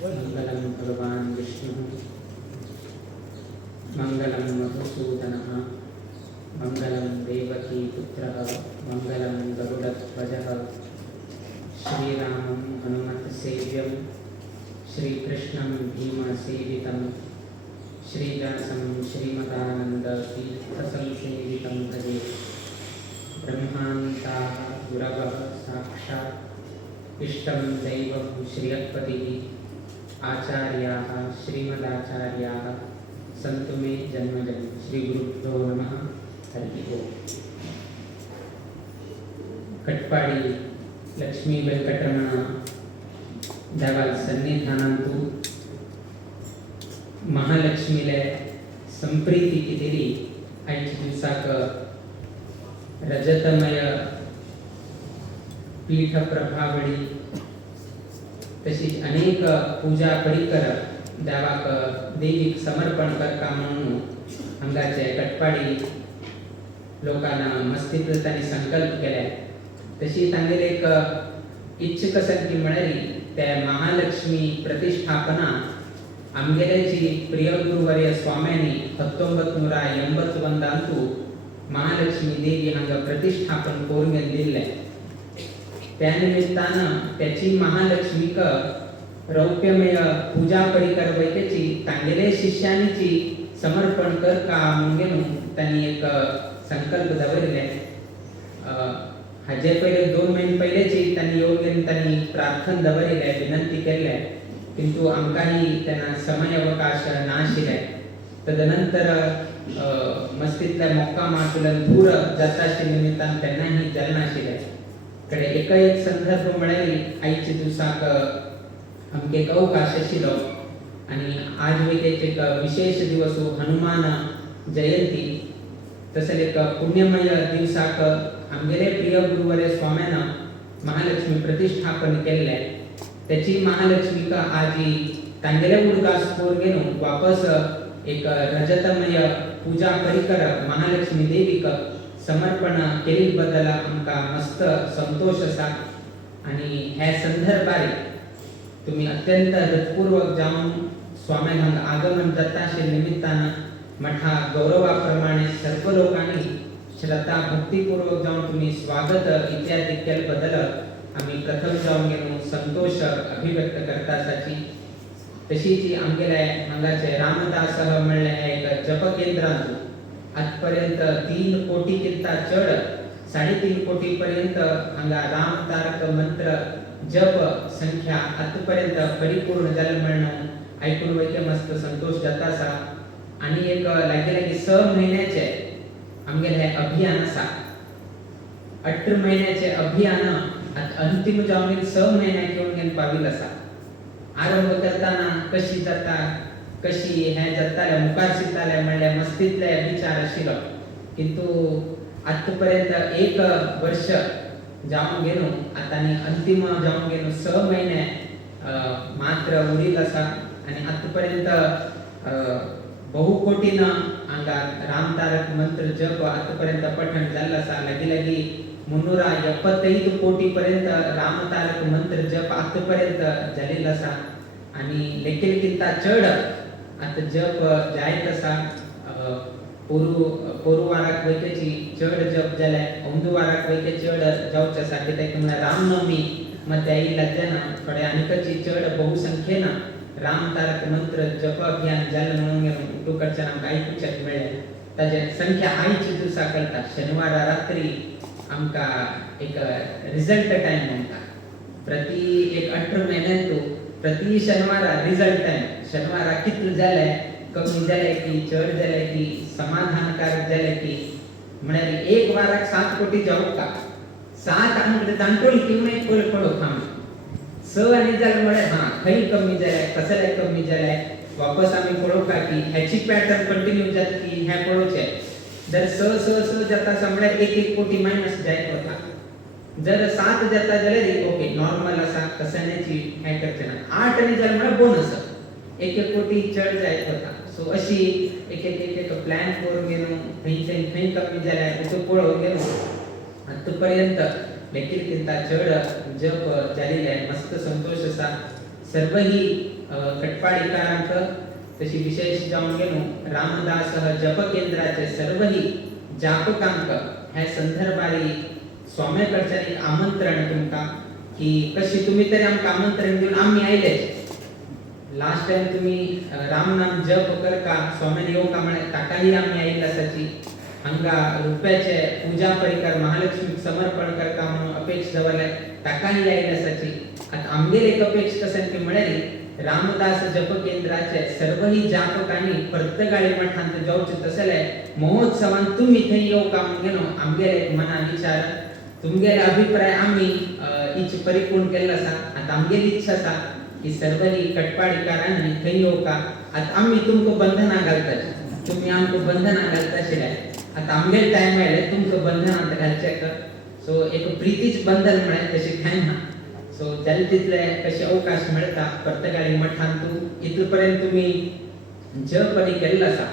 मंगलम भगवान विष्णु मंगलम मधुसूदनः मंगलम देवकी पुत्रः मंगलम गरुडध्वजः श्रीरामं हनुमत्सेव्यं श्रीकृष्णं भीमसेवितं श्रीव्यासं श्रीमदानन्दतीर्थसंसेवितं भजे। ब्रह्मान्ताः गुरवः साक्षात् इष्टं दैवं श्रियःपतिः आचार्याः श्रीमदाचार्याः सन्तु मे जन्मजं। श्रीगुरुभ्यो नमः। हरि ओम्। कट्पाडी लक्ष्मी वेंकटरमण देवाल सन्निधानांतू महालक्ष्मीले संप्रीती कितेली आयच्या दिवसाक रजतमय पीठ प्रभावळी तशीच अनेक पूजा परिकर देवाक देवीक समर्पण करता म्हणून हांगाचे कटपाडी लोकांना मस्तींतल्यान तांणी संकल्प केले। तशी तांगेर एक इच्छा कसंती म्हळ्यारी ते महालक्ष्मी प्रतिष्ठापना आमगेले जी प्रिय गुरुवर्य स्वाम्यांनी 1981 महालक्ष्मी देवी हांगा प्रतिष्ठापन करून दिल्ले। त्या निमित्तानं त्याची महालक्ष्मीक रौप्यमय पूजा परिकर वैकेची तांगेले शिष्यांची समर्पण करका म्हणून त्यांनी एक संकल्प दवरले। हाजे पहिले 2 महिने पहिलेची त्यांनी येऊन त्यांनी प्रार्थना दवरले, विनंती केले, किंतु आमकाही त्यांना समय अवकाश नाशिले। तदनंतर मस्तीतल्या मोक्कामातून दूर जाताचे निमित्तान त्यांनाही जलनाशिले। कडे एक संदर्भ म्हळ्यार आयच्या दिवसाक आमके एक अवकाश आशिल्लो आणि आज वेगेच एक विशेष दिवस हनुमान जयंती। तसेच एक पुण्यमय दिवसाक आमगेले प्रिय गुरुवर्य स्वाम्यानं महालक्ष्मी प्रतिष्ठापन केले। त्याची महालक्ष्मीक आज तांगेले उडकास पोर घेऊन वापस एक रजतमय पूजा परिकर महालक्ष्मी देवीक समर्पण केली बद्दल आमकां मस्त संतोष आसा। आणि ह्या संदर्भात तुम्ही अत्यंत हृदयपूर्वक जाऊन स्वाम्यान हांगा आगमन जाताशे निमित्तान मठा गौरवाप्रमाणे सर्व लोकांनी श्रद्धा भक्तीपूर्वक जाऊन तुम्ही स्वागत इत्यादी केले बद्दल आम्ही प्रथम जाऊन घेऊन संतोष अभिव्यक्त करतासाची। तशीच आमगेले हांगाचे रामदासह म्हणले एक जप केंद्रांतून आजपर्यंत 3 कोटी किंता चढ 3.5 कोटी पर्यंत हांगा राम तारक मंत्र जप संख्या आजपर्यंत परिपूर्ण जाले म्हणून ऐकून वैके मस्त संतोष जाता आसा। आणि एक लागी 6 महिन्याचे आमगेले अभियान आसा। 18 महिन्याचे अभियान अंतिम जावन 6 महिन्याक येवन पाविल आसा। आरंभ करताना कशी जाता कशी हे जाताले मुखार शिकताले म्हणले मस्तीतले विचार आशिल्लो, किंतु आजपर्यंत 1 वर्ष जावन गेलो आतानी अंतिम जावन गेलो 6 महिने मात्र उरील आसा। आणि आजपर्यंत बहुकोटीन हांगा राम तारक मंत्र जप आजपर्यंत पठण जाल्लो आसा। लागी 375 कोटी पर्यंत राम तारक मंत्र जप आजपर्यंत जाल्लो आसा। आणि लेखीलकिंता चढ आता जप जायत आसा। पोरुवाराक वैकेची चढ जप जाले, अंदुवाराक वैके चढ जावचे आसा। कित्याक म्हळ्यार रामनवमी मध्ये आयिल्ल्यान थोडे आनीकची चढ बहुसंख्येन राम तारक मंत्र जप अभियान जाले म्हणून युट्यूबकडच्यान आमकां आयकुचेक मेळ्ळें। ताजे संख्या आयच्या दिवसा कळटा। शनिवार रात्री आमकां एक रिजल्ट टायम मेळटा। प्रति एक 18 महिन्यांतू प्रति शनिवार रिजल्ट टाइम शनिवार कितले जाले, कमी जाले की चढ जाले की समाधानकारक जाले की म्हळ्यार 1 वाराक 7 कोटी जावं का 7 आमकडे दांटोल किंवा पळो थांब 6 आनी जाले म्हळ्यार हां खंय कमी जाले कसले कमी जाले वापस आमी पळोवका की ह्याची पॅटर्न कंटिन्यू जात की हे पळोवचे। जर 6 जाता म्हळ्यार 1 कोटी मायनस जायत वता। जर 7 जाता जाल्यार ओके नॉर्मल आसा कसल्याची हे करचे ना। 8 आनी जाले म्हळ्यार बोनस 1 कोटी चढ जायत वता। सो अशी एक प्लॅन करून गेलो खंय कमी जाल्यार तो पळोवन गेलो आतापर्यंत लेखीलकिंता चढ जप जाल्ले मस्त संतोष आसा। सर्व ही कटपाडीकारांक तशी विशेष जाऊन गेलो रामदास जप केंद्राचे सर्वही जापकांक ह्या संदर्भारी स्वामीकडच्यान एक आमंत्रण तुमका की कशी तुम्ही तरी आमकां आमंत्रण दिवन आम्ही आयले लास्ट टाइम तुम्ही रामनाम जप करका स्वामीन येवका म्हणे ताकाही आम्ही आयिल्ले आसाची हांगा रुपयाचे पूजा परिकर महालक्ष्मी समर्पण करता म्हणून अपेक्षा दवरले ताकाही आयिल्ले आसाची आता आमगेर एक अपेक्षा कसन की म्हळ्यारी रामदास जप केंद्राचे सर्वही जापकांनी प्रत्येकाळी मठांत जावचे तसले महोत्सवान तुम्ही थंय येवका म्हणून गेलो आमगेर एक मना विचार तुमगेर अभिप्राय आम्ही इच परिपूर्ण केल्लो आसा आता आमगेली इच्छा आसा की सर्वही कटपाडीकारांनी थंय येवका आता आम्ही तुमकां बंधना घालतात तुम्ही आमकां बंधना घालता आशिल्ले आता आमगेर टाइम आयले तुमकां बंधनांत घालचें सो एक प्रितीच बंधन म्हळ्यार तशें कांय ना सो जाले तितले कशे अवकाश मेळटा प्रत्येकाली मठांतू इतले पर्यंत तुम्ही जप आनी केल्लो आसा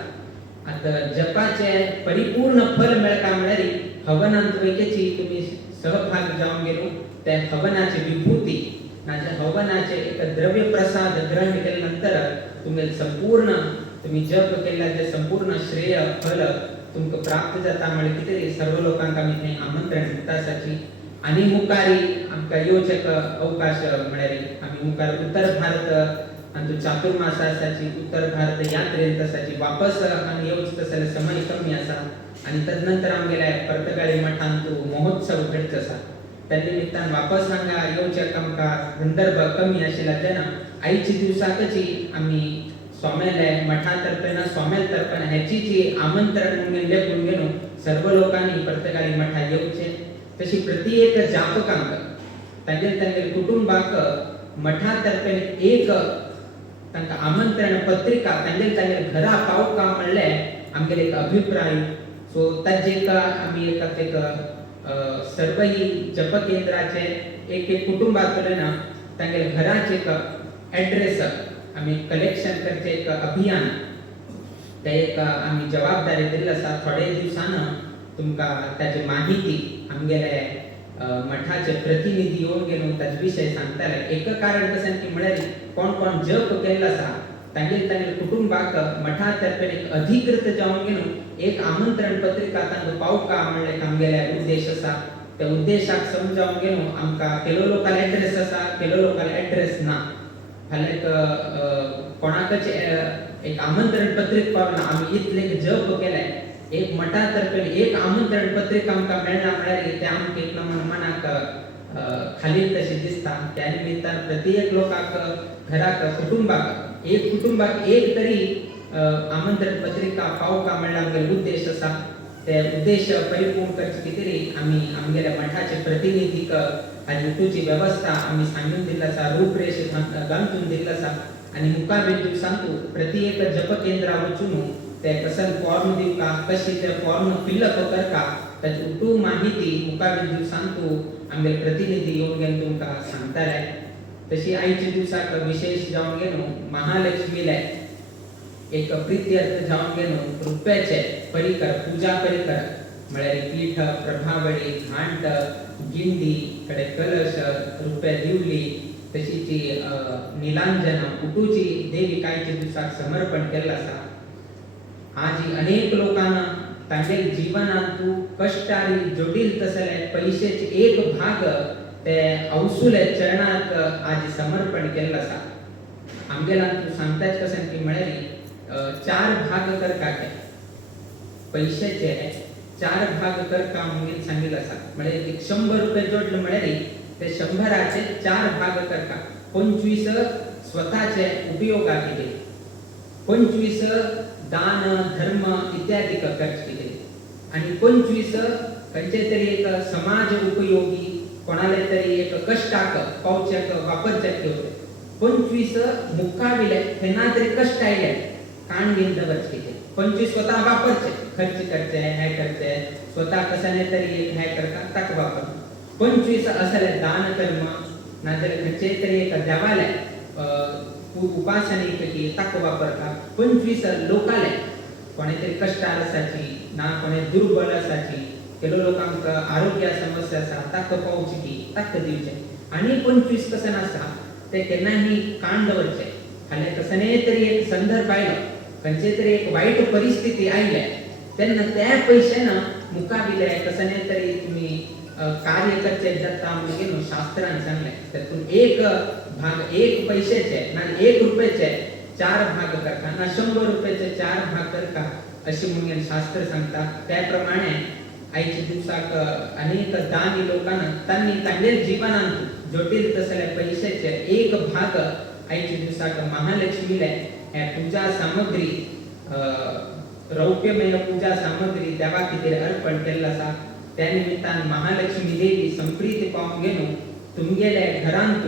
आता जपाचे परिपूर्ण फल मेळटा म्हळ्यार हवनांत वैकेची तुम्ही सहभाग जावन गेलो त्या हवनाची विभूती नाच्या हवनाचे एक द्रव्य प्रसाद ग्रहण केल्या नंतर तुम्ही संपूर्ण तुम्ही जप केल्याचे संपूर्ण श्रेय फल तुमकां प्राप्त जाता म्हणजे कितें सर्व लोकांक आमी थंय आमंत्रण दिता आसाची आनी मुखारी आमकां येवचेक अवकाश म्हळ्यार आमी मुखार उत्तर भारत हातूंत चातुर्मास आसाची उत्तर भारत यात्रेंत आसाची वापस आमी येवचे तसले समय कमी आसा आनी तदनंतर आमगेल्या पर्तगाळी मठांत महोत्सव घडचो आसा त्या निमित्तान वापस हांगा येवचेक आमकां संदर्भ कमी आशिल्ल्यान आयची दिवसाकची आमी स्वामेले मठातर्फे स्वामेल तर्फे हेची जी आमंत्रण म्हणून लेखून गेलो सर्व लोकांनी प्रत्येकाली मठात येवचे तशी प्रति एक जापकांक तांगे कुटुंबाक मठातर्फे एक तांकां आमंत्रण पत्रिका तांगे घरा पावका म्हणले आमगेले एक अभिप्राय सो ताजेक आमी एक सर्व ही जप केंद्राचे एक कुटुंबाकडल्यान तांगे घराचे एक एड्रेस आमी कलेक्शन करचे एक अभियान ते एक आमी जबाबदारी दिल्ली आसा थोडे दिवसान तुमकां ताची माहिती आमगेले मठाचे प्रतिनिधी येवन गेलो ताचे विशय सांगताले एक कारण कशें की म्हळ्यार कोण कोण जप केल्लो आसा तांगे कुटुंबाक मठातर्फे एक अधिकृत जावन गेलो एक आमंत्रण पत्रिका तांकां पावका म्हणले आमगेले उद्देश आसा त्या उद्देशाक समजावन गेलो आमकां केलो लोकल एड्रेस आसा केलो लोकल एड्रेस ना फाल्यां कोणाकच एक आमंत्रण पत्रिका पावना आमी इतले जप केले एक मठातर्फे एक आमंत्रण पत्रिका आमकां मेळना म्हळ्यार ते आमकां एक मनाक खाली तशी दिसता त्या निमित्तान प्रत्येक लोकांक घराक कुटुंबाक एक तरी आमंत्रण पत्रिका पावका म्हणल्यार आमगेलो उद्देश आसा ते उद्देश परिपूर्ण करचे कितें आमी आमगेल्या मठाचे प्रतिनिधीक हाजी तुची वेवस्था आमी सांगून दिल्लो आसा रूपरेश घालून दिल्लो आसा आनी मुखावेल दिवसांतू प्रत्येक जप केंद्रा वचून ते कसन फॉर्म दिवका कशी ते फॉर्म फिलअप करता ताची उटू माहिती मुखावेल दिवसांतू आमगेले प्रतिनिधी येवन गेले तुमकां सांगताले तशी आयच्या दिवसाक विशेष जावन गेलो महालक्ष्मीले एक प्रित्यर्थ जावन गेलो रुपयाचे परिकर पूजा परिकर म्हळ्यार पीठ प्रभावळी घांट गिंडी कडे कलश रुपये दिवली तशी ती निलांजन उटूची देवी कांयच्या दिवसाक समर्पण केल्लो आसा आजी अनेक लोकांना तांगे जिवनांतू कष्टारी जोडील तसले पैशाचे एक भाग ते अवसुले चरणाक आजी समर्पण केल्लो आसा आमगेलांतू सांगताच कशें की म्हळ्यार 4 भाग करता पैशाचे 4 भाग करता म्हणून सांगिल्लो आसा म्हळ्यार 100 रुपये जोडले म्हळ्यार ते 100चे 4 भाग करता 25 स्वतःचे उपयोगाक केले 25 दान धर्म इत्यादी खर्च केले आणि 25 खंयचे तरी एक समाज उपयोगी कोणाले तरी एक कष्टाक पावचेक वापरचेक ठेवले 25 मुखाविले तेन्ना तरी कष्ट आयले काण घेवन दवरचे 25 स्वतः वापरचे खर्च करचे हे करचे स्वतः कशाने तरी एक हे करता ताका वापर 25 असले दान कर्म नाजाल्यार खंयचे तरी एक देवाले उपासनेक की ताका वापरता 25 लोकाले कोणे तरी कष्टार आसाची ना कोणे दुर्बल आसाची केलो लोकांक आरोग्य समस्या आसा ताका पावची की ताका दिवचे आणि 25 कसन आसा ते केन्नाही काण दवरचे फाल्यां कसले तरी एक संदर्भ आयलो, खंयचे तरी एक वायट परिस्थिती आयल्या, तेन्ना त्या पैशानं मुकाबिले कसले तरी तुम्ही कार्य करचे जाता म्हणून शास्त्रान सांगले. त्यातून एक भाग 1 पैशाचे ना 1 रुपयाचे 4 भाग करता ना 100 रुपयाचे 4 भाग करता अशी म्हणून शास्त्र सांगता. त्याप्रमाणे आयच्या दिवसाक अनेक दानी लोकांना त्यांनी तांगेल जिवनांत जोटील तसले पैशाचे 1 भाग आयच्या दिवसाक महालक्ष्मीला हे पूजा सामग्री रौप्यमय पूजा सामग्री देवा खातीर अर्पण केल्लो आसा. त्या निमित्तान महालक्ष्मी देवी संप्रीती पावून घेवन तुमगेल्या घरांत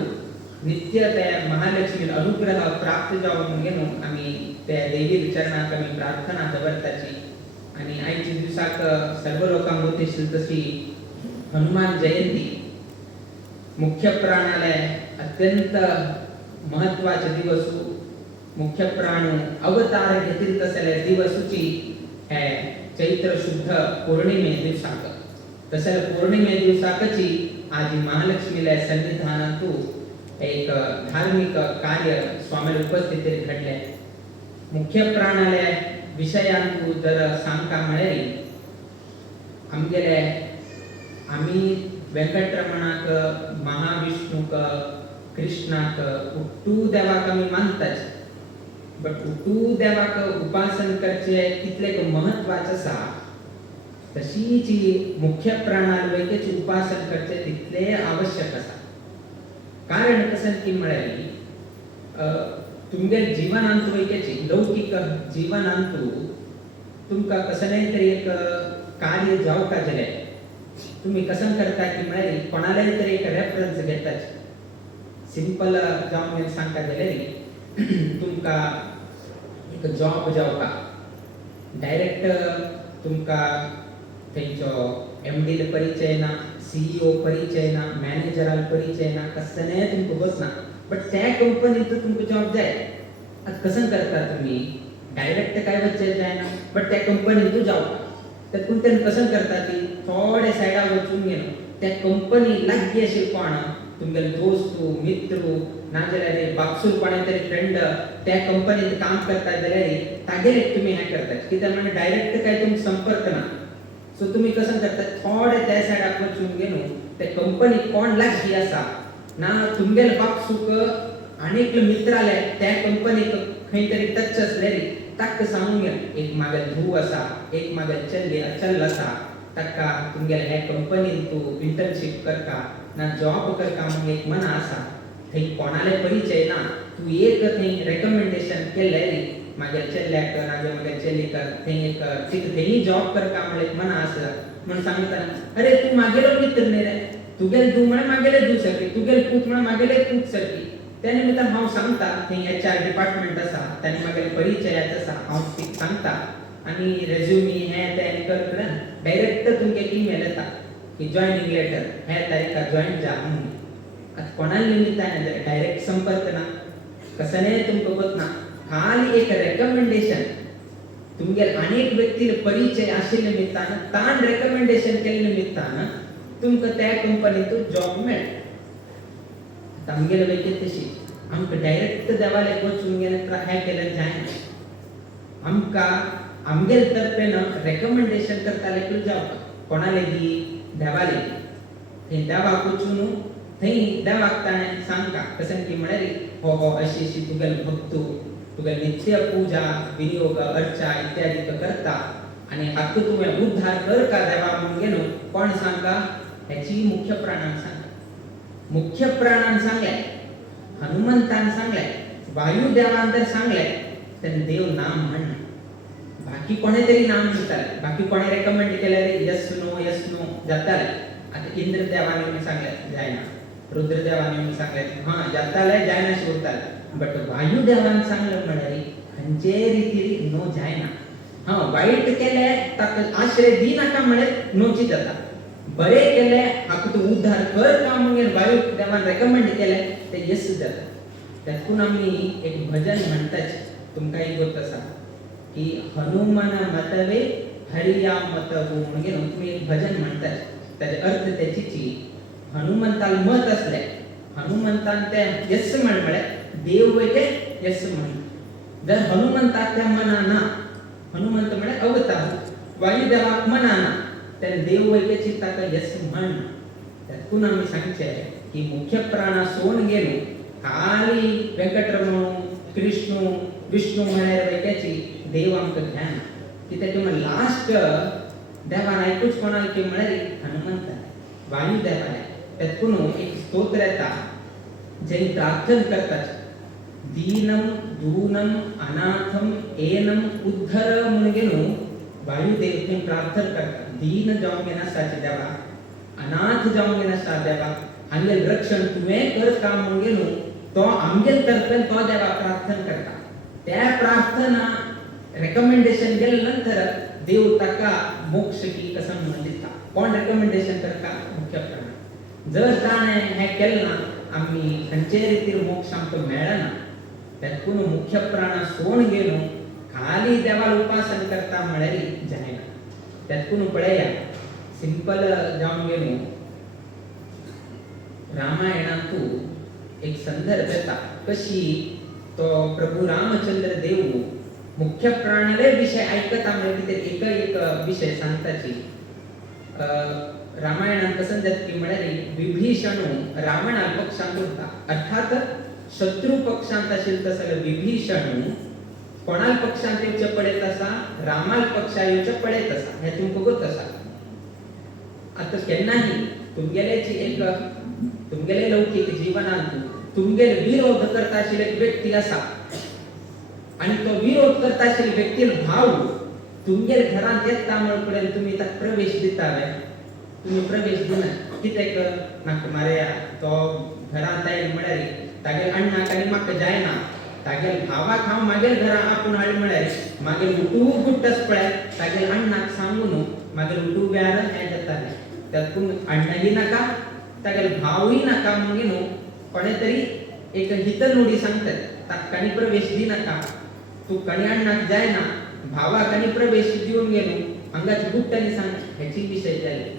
नित्य त्या महालक्ष्मी अनुग्रह प्राप्त जावून घेवन आमी त्या देवी चरणाक आमी प्रार्थना दवरताची. आणि आयच्या दिवसाक सर्व लोकांक उद्देशील तशी हनुमान जयंती मुख्य प्राणालय अत्यंत महत्वाचे दिवस. मुख्य प्राण अवतार घेतील तसले दिवसूची हे चैत्र शुद्ध पौर्णिमे दिवसाक तसले पौर्णिमे दिवसाकची आज महालक्ष्मीला सन्निधानातू एक धार्मिक कार्य स्वामी उपस्थितीत घडले. मुख्य प्राणालय विषयांतू जर सांगता म्हळ्यार आमगेले आमी वेंकटरमणाक महाविष्णूक कृष्णाक उट्टू देवाक आमी मानतात. बट उट्टू देवाक उपासन करचे कितले महत्वाचे आसा तशी जी मुख्य प्राणालयची उपासन करचे तितले आवश्यक आसा. कारण कसं की म्हळ्यार तुमगे जीवनांत वैकेची लौकिक जीवनांत तुमकां कसले तरी एक कार्य जावपाक जाले तुम्ही कसं करता की म्हळ्यार कोणालाय तरी एक रेफरन्स घेतात. सिंपल जावन सांगता जाल्यार तुमकां एक जॉब जावपाक डायरेक्ट तुमकां थंयचो MD परिचय ना, CEO परिचय ना, मॅनेजराल परिचय ना, कसले तुमकां वचना. बट त्या कंपनीत तुमकां जॉब जाय. आता कसं करता तुम्ही डायरेक्ट काय वचचे जायना बट त्या कंपनीत जावपाक. त्यातून ते कसं करता की थोडे सायडा वचून गेलो त्या कंपनी लागीं अशी कोण तुमगेले दोस्त मित्र नाजाल्यार बापसूर कोणे तरी फ्रेंड त्या कंपनीत काम करता जाल्यार तागेले तुम्ही हे करतात कित्याक म्हणजे डायरेक्ट काय तुमचो संपर्क ना. सो तुम्ही कसं करता थोडे त्या सायडाक वचून गेलो त्या कंपनी कोण लागीं आसा ना तुमगेले बापसूक आनीक मित्र आले त्या कंपनीक खंय तरी टच असलेली ताका सांगून घे एक मागे धूव आसा एक मागे चल्ली अचल आसा ताका तुमगेले हे कंपनीन तूं इंटर्नशिप करता ना जॉब करता म्हणून एक मना आसा थंय कोणाले परिचय ना तूं एक थंय रेकमेंडेशन केलेली मागे चल्ल्याक नाजाल्यार मागे चल्लीक थंय एक थंय जॉब करता म्हणून एक मना आसा म्हणून सांगता अरे तूं मागेलो मित्र न्ही रे तुगेले धूव म्हळ्यार मागेले धूव सारकी तुगेले पूत म्हळ्यार मागेले पूत सारकी. त्या निमित्तान हांव सांगता थंय HR डिपार्टमेंट आसा तांणी म्हागेले परिचयाचे आसा हांव सांगता आनी रेज्युमी हे तें करता डायरेक्ट तुमगे ईमेल येता की जॉयनिंग लेटर हे तारीखार जॉइन जा म्हणून. आतां कोणाले निमित्तान डायरेक्ट संपर्क ना कसले तुमकां वचना खाली एक रेकमेंडेशन तुमगे अनेक व्यक्ती परिचय आशिल्ले निमित्तान ताण रेकमेंडेशन केल्ले निमित्तान तुमकां त्या कंपनीतून जॉब मेळटा. आमगेले वैके तशी आमकां डायरेक्ट देवाले वचून गेले हे केलें जायना. आमकां आमगेले तर्फेन रेकमेंडेशन करताले की जावपाक कोणाले दी देवाले थंय देवाक वचून थंय देवाक ताणें सांगता कशें की म्हळ्यार हो हो अशी अशी तुगेले भक्त तुगेले नित्य पूजा विनियोग अर्चा इत्यादी करता आनी हातूंत तुवें उद्धार कर का देवा म्हणून गेलो कोण सांगता हेची मुख्य प्राणान सांगता. मुख्य प्राणान सांगले हनुमंतान सांगले वायुदेवान जर सांगले तेन्ना देव नाम म्हणना बाकी कोणे तरी नाम म्हणटाले बाकी कोणे रेकमेंड केल्यार यस नो जाताले. आतां इंद्र देवान सांगले जायना रुद्रदेवान सांगले हां जाताले जायना अशें उरताले बट वायुदेवान सांगले म्हळ्यार खंयचे रितीन नो जायना. हां वायट केले ताका आश्रय दिनाका म्हळ्यार नोची जाता बरे केले हाका तूं उद्धार कर का म्हणून वायू देवान रेकमेंड केले ते यस जाता. त्यातून आमी एक भजन म्हणटाच तुमकां एक गोष्ट आसा की हनुमान मतवे हरिया मतवो म्हणून तुमी एक भजन म्हणटात. ताचे अर्थ त्याची हनुमंताल मत असले हनुमंतान त्या यस म्हणले देव वैगे यस म्हण जर हनुमंता त्या मनाना हनुमंत म्हणे अवतार वायुदेवाक मनाना त्या देव वैगे चित्ताक यस म्हण त्यातून आम्ही सांगचे की मुख्य प्राणा सोन गेलो खाली वेंकटरमण कृष्ण विष्णू म्हणे वैग्याची देव आमक ध्यान की त्याच्या लास्ट देवान ऐकूच कोणाला की म्हणाली हनुमंत वायुदेवाने त्यातून एक स्तोत्र येता जे प्रार्थना करतात दीनम दूनम अनाथम एनम उद्धर म्हणून वायुदेव हे प्रार्थना करतात दीन जाऊन घेण्यासाठी देवा अनाथ जाऊन घेण्यासाठी देवा आमगे रक्षण तुम्ही कर काम म्हणून तो आमगे तर्फे तो देवा प्रार्थना करता त्या प्रार्थना रेकमेंडेशन गेल्यानंतर देव ताका मोक्ष की कसं म्हणता कोण रेकमेंडेशन करता मुख्य प्राण जर ताणे हे केलं ना आम्ही खंचे रीतीर मोक्ष आमकां मेळना त्यातून मुख्य प्राणा सोन गेलो खाली देवाला उपासन करता म्हळ्यारी जायना त्यातून पळया सिंपल जाऊन गेलो रामायणातू एक संदर्भ येता कशी तो प्रभू रामचंद्र देव मुख्य प्राणाले विषय ऐकता म्हणजे एक एक विषय सांगताची रामायणात कसं जात की म्हणाली विभीषण रावणा पक्षांत होता अर्थात शत्रू पक्षांत असेल तसं विभीषण कोणाल पक्षांत येऊचे पडेत असा रामाल पक्षा येऊचे पडेत असा हे तुमको गोत असा आता केन्नाही तुमगेले लौकिक जीवनात तुमगेले विरोध करता असेल एक व्यक्ती असा आणि तो विरोध करता असेल व्यक्तीला भाव तुमगेले घरात येता म्हणून तुम्ही त्यात प्रवेश दितावे तुम्ही प्रवेश दिना कितेक म्हाका मारे तो घरात आयला म्हळ्यार तागेल अण्णाक आनी म्हाका जायना तागेल भावाक हांव मागेल घरा आपूण हाडले म्हळ्यार मागेल उठू गुट्टस पळय तागेल अण्णाक सांगून मागेल उठू ब्यार हें जातालें त्यातून अण्णाही नाका तागेल भावूय नाका म्हणून कोणे तरी एक हितनुडी सांगतात ताका प्रवेश दिनाका तू कणी अण्णाक जायना भावाक आनी प्रवेश दिवन गेलो हांगाची गुट्टांनी सांग हेची विशय जाले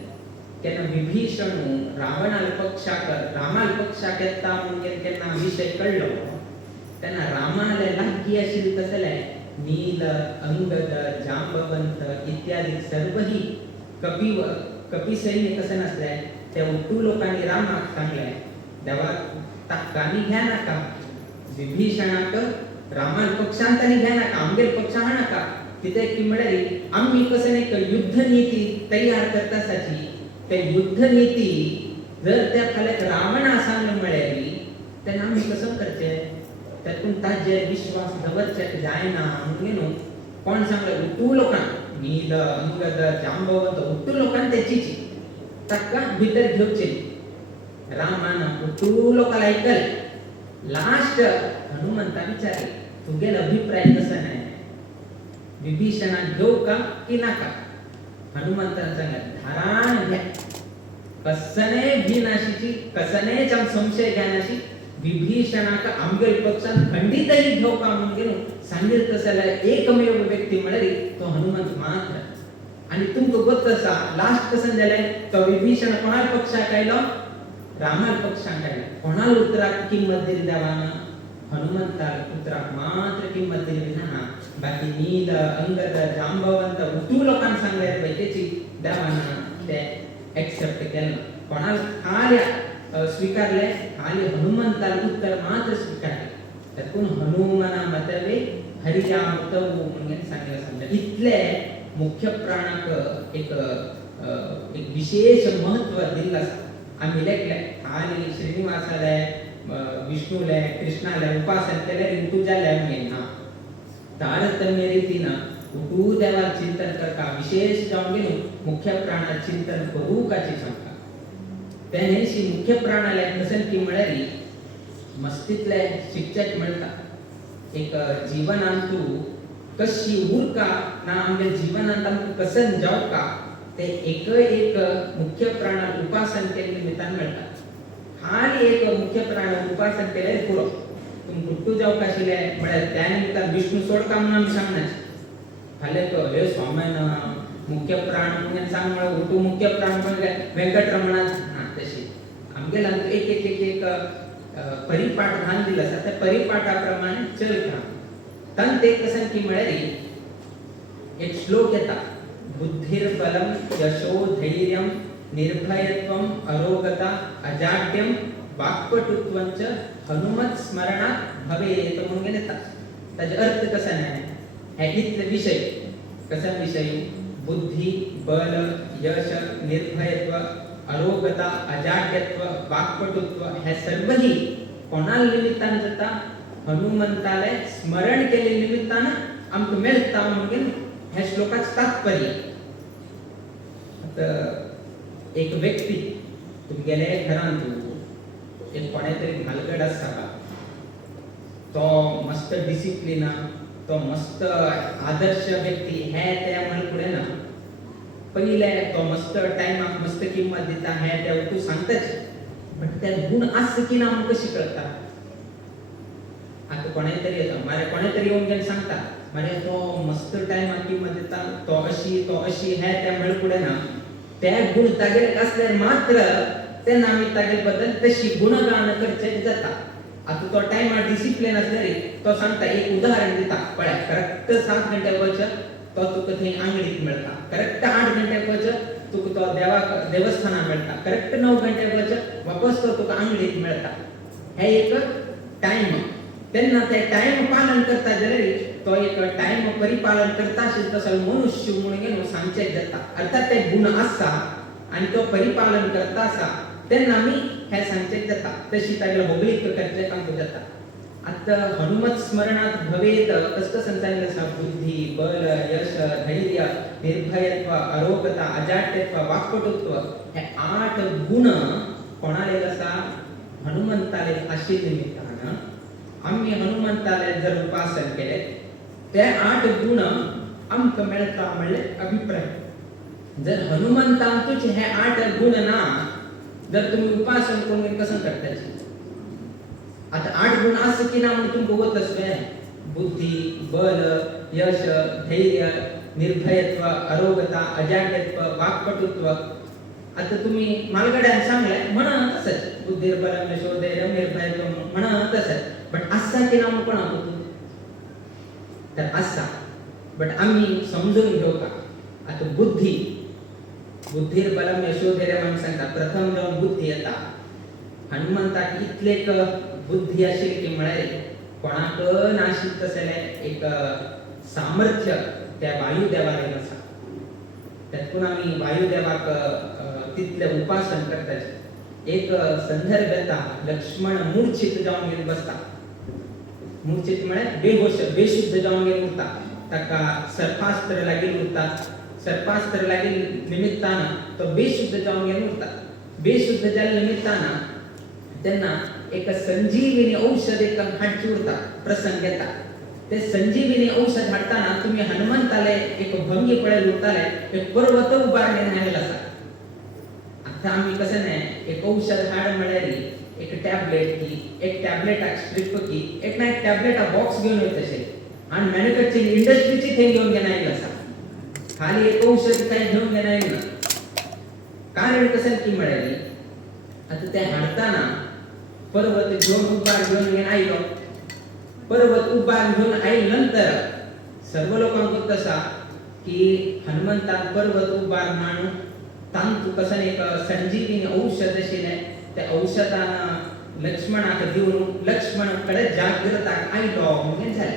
केन्ना विभीषण रावणाल पक्षाक येता म्हणून केन्ना विषय कळलो तेन्ना रामाले लागीं आशिल्ले कसले नील अंगद जांबवंत इत्यादी सर्वही कपी सैन्य कसे नसले ते उट्टू लोकांनी रामाक सांगले देवा ताकानी घ्या नाका विभीषणाक रामाल पक्षांतानी घ्या नाका आमगेर पक्षा हाणाका कित्याक की म्हळ्यार आम्ही कसं एक युद्ध नीती तयार करतासाठी ते युद्ध नीती जर त्या खाल्याक रावणा सांगले म्हळ्यार तेन्ना आम्ही कसं करचे त्यातून ताजेर विश्वास दवरचे जायना म्हणून कोण सांगले उट्टू लोकांक नील अंगद जांबवंत उट्टू लोकांक तेचीची ताका भितर घेवचे रामान उट्टू लोकांक ऐकले लास्ट हनुमंता विचारले तुगेल अभिप्राय कसं नाही विभीषणाक घेऊ का की नाका हनुमंतान सांगले धाराण घ्या कसने भिनाशीची कसनेच आम संशय घ्यानाशी विभीषणाक आमगेल पक्षान खंडितही घेऊ का म्हणून गेलो सांगील तसला एकमेव व्यक्ती म्हळ्यार तो हनुमंत मात्र आणि तुमको गोत असा लास्ट कसं जालें तो विभीषण कोणाल पक्षाक आयलो रामाल पक्षाक आयलो कोणाल उतराक किंमत दिली देवान हनुमंताल उतराक मात्र किंमत दिली ना बाकी नील अंगद जांबवंत उट्टू लोकांक सांगले पैकीची देवान ते एक्सेप्ट केलं कोणाल खाली स्वीकारले खाली हनुमंताल उत्तर मात्र स्वीकारले त्यातून हनुमना मतवे हरिया मतव म्हणून सांगितलं समजा इतले मुख्य प्राणाक एक विशेष महत्व दिलं आम्ही लेखले खाली श्रीनिवासाले विष्णूले कृष्णाले उपासन केले ऋतू जाले ना तारतम्य रीतीनं उठू देवा चिंतन करता विशेष जाऊन गेलो मुख्य प्राणा चिंतन करू काची सांगता त्यानेशी मुख्य प्राणाले कसं की म्हळ्यारी मस्तीतले शिक्षक म्हणता एक जीवनांतू कशी उरका ना आमच्या जीवनांत आमकां कसन जावका ते एक मुख्य प्राणा उपासन केले निमित्तान मेळटा खाली एक मुख्य प्राणा उपासन केले पुरो तुम गुट्टू जावक आशिल्ले म्हळ्यार त्या निमित्तान विष्णू सोडका म्हणून आमी सांगनात फाल्यां तो हे स्वामीन मुख्य प्राण म्हणून सांग म्हळ्यार उठू मुख्य प्राण म्हणजे वेंकटरमणान तशी आमगेला एक परिपाठ ध्यान दिलं असं त्या परिपाठाप्रमाणे चलता तन ते कसं की मिळाली एक श्लोक येतात बुद्धिर्बलम यशो धैर्यम निर्भयत्वम अरोगता अजाड्यम वाक्पटुत्वंच हनुमत स्मरणात भवेत म्हणून येतात. त्याचा अर्थ कसा नाही हे इथले विषय कसा विषय बुद्धी बल यश निर्भयत्व अरोगता अजाड्यत्व वाक्पटुत्व हे सर्वही कोणाला निमित्तानं जाता हनुमंताला स्मरण केले निमित्तानं आमक मिळता म्हणून ह्या श्लोकाचं तात्पर्य. आता एक व्यक्ती तुम्ही गेल्या घरात एक कोणीतरी भालगड असावा तो मस्त डिसिप्लिन तो मस्त आदर्श व्यक्ती हे त्या पुढे ना पहिले तो मस्त टाइमाक मस्त किंमत देता हे त्या तू सांगताच पण त्या गुण असं की ना मग कशी कळतात. आता कोणीतरी येतं मारे कोणीतरी येऊन गेले सांगतात मारे तो मस्त टाइमाक किंमत देता तो अशी हे त्या पुढे ना त्या गुण तागेल असल्यावर मात्र त्या नामी तागेल बद्दल तशी गुणगान करचे जातात. आता तो टाइम डिसिप्लिन असल्याने तो सांगता एक उदाहरण देता पळ्या करेक्ट 7 घंट्यावरच तो तुका थंय आंगडीत मिळता करेक्ट 8 घंट्यावरच तुका तो देवस्थाना मिळता करेक्ट 9 घंट्यावरच वापस तो तुका आंगडीत मिळता. हे एक टाइम त्यांना ते टाइम पालन करता जरी तो एक टाइम परिपालन करता असेल तसं मनुष्य म्हणून सांगचे जाता. अर्थात ते गुण असा आणि तो परिपालन करता असा त्यांना मी हे सांगते जाता तशी त्याला होबळीक करते काम जाता. आता हनुमत स्मरणात भवेत कसं सांगितलं असा बुद्धी बल यश धैर्य निर्भयत्व अरोगता अजाड्यत्व वाक्पटुत्व हे 8 गुण कोणाले असा हनुमंताले अशी निमित्तानं आम्ही हनुमंताले जर उपासन केले त्या 8 गुण आमक मिळता म्हणले अभिप्राय. जर हनुमंतांतुच हे 8 गुण ना जर तुम्ही उपासन करून कसं करतायचे. आता 8 गुण असं की ना म्हणून तुम्ही बघतच बुद्धी बल यश धैर्य निर्भयत्व अरोगता अजाड्यत्व वाक्पटुत्व. आता तुम्ही मालगड्यान सांगले म्हणा तसंच बुद्धिर्बलम यशो धैर्य निर्भयत्व म्हणा तसंच बट असा की ना कोण होतो तर असा बट आम्ही समजून घेऊ का. आता बुद्धिर्बलम यशो धैर्य म्हणून सांगता प्रथम जाऊन बुद्धी येता हनुमंताक इतले बुद्धी अशी की मिळाले कोणाक नाशिक तसले एक सामर्थ्य त्या वायुदेवाला नसा त्यातून आम्ही वायुदेवाक तिथले उपासन करताचे. एक संदर्भ येता लक्ष्मण मूर्छित जाऊन गेले बसता मूर्छित म्हणजे बेहोश बेशुद्ध जाऊन गेले उरता ताका सर्पास्त्र लागेल उरतात सर्पास्त्र लागेल निमित्तानं तो बेशुद्ध जाऊन गेले उरतात बेशुद्ध झाल्या निमित्तानं त्यांना एक संजीवनी औषध एक हाडची उरतात प्रसंग येतात. ते संजीवनी औषध हाडताना तुम्ही हनुमंताले एक भंगी पडेल उरताले एक पर्वत उभारणे न्यायला असा. आता आम्ही कसं नाही एक औषध हाड मिळाली एक टॅबलेट की एक टॅबलेट स्ट्रिप की एक ना एक टॅबलेट बॉक्स घेऊन येत असेल आणि मॅन्युफॅक्चरिंग इंडस्ट्रीची ते घेऊन घेणार असा खाली एक औषध काही घेऊन घेणार ना कारण कसं की मिळाली. आता ते हाडताना पर्वत घेऊन उभार घेऊन आयलो पर्वत उभार घेऊन आईल नंतर सर्व लोकांना कसा की हनुमंतान पर्वत उभार मानू तांतू कसं एक संजीवनी औषध अशी नाही त्या औषधानं लक्ष्मणाक देऊन लक्ष्मणाकडे जागृताक आयलो म्हणून झाले.